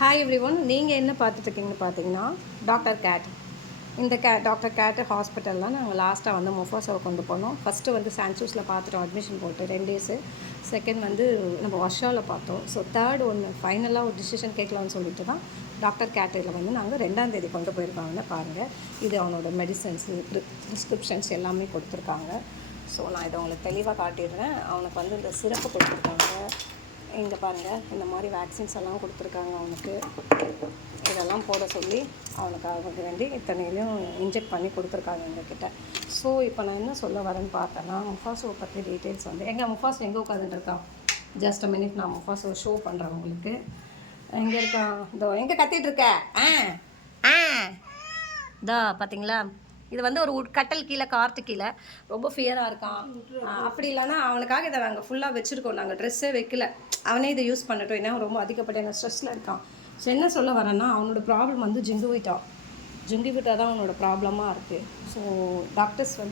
Hi every one, நீங்கள் என்ன பார்த்துட்ருக்கீங்கன்னு பார்த்தீங்கன்னா டாக்டர் கேட். இந்த டாக்டர் கேட் ஹாஸ்பிட்டலில் நாங்கள் லாஸ்ட்டாக வந்து முஃபாஸாவை கொண்டு போனோம். ஃபஸ்ட்டு வந்து சான்சூஸில் பார்த்துட்டோம், அட்மிஷன் போட்டு 2 டேஸு. செகண்ட் வந்து நம்ம வர்ஷாவில் பார்த்தோம். ஸோ தேர்ட் ஒன்று ஃபைனலாக ஒரு டிசிஷன் கேட்கலான்னு சொல்லிட்டு தான் டாக்டர் கேட்டில் வந்து நாங்கள் 2ஆம் தேதி கொண்டு போயிருக்காங்கன்னு பாருங்கள். இது அவனோட மெடிசன்ஸு ப்ரிஸ்கிரிப்ஷன்ஸ் எல்லாமே கொடுத்துருக்காங்க. ஸோ நான் இதை உங்களுக்கு தெளிவாக காட்டிடுறேன். அவனுக்கு வந்து இந்த சிறப்பு கொடுத்துருக்காங்க. இங்கே பாருங்கள், இந்த மாதிரி வேக்சின்ஸ் எல்லாம் கொடுத்துருக்காங்க. அவனுக்கு இதெல்லாம் போட சொல்லி அவனுக்கு வேண்டி இத்தனையிலையும் இன்ஜெக்ட் பண்ணி கொடுத்துருக்காங்க எங்ககிட்ட. ஸோ இப்போ நான் என்ன சொல்ல வரேன்னு பார்த்தேன்னா, முஃபாஸோ பற்றி டீட்டெயில்ஸ் வந்து முஃபாஸ் எங்கே உட்காந்துட்டுருக்கான். ஜஸ்ட் அ மினிட், நான் முஃபாஸோ ஷோ பண்ணுறேன் உங்களுக்கு. எங்கே இருக்கான்? இதோ எங்கே கத்திட்டு இருக்க? இதோ பார்த்தீங்களா, இது வந்து ஒரு கட்டல் கீழே, கார்ட்டு கீழே ரொம்ப ஃபியராக இருக்கான். அப்படி இல்லைன்னா அவனுக்காக இதை நாங்கள் ஃபுல்லாக வச்சுருக்கோம். நாங்கள் ட்ரெஸ்ஸே வைக்கல, அவனே இதை யூஸ் பண்ணட்டும். ஏன்னா ரொம்ப அதிகப்பட்ட என்ன ஸ்ட்ரெஸ்ஸில் இருக்கான். ஸோ என்ன சொல்ல வரேன்னா, அவனோட ப்ராப்ளம் வந்து ஜிங்குவிட்டா தான் அவனோட ப்ராப்ளமாக இருக்குது. ஸோ டாக்டர்ஸ் வந்து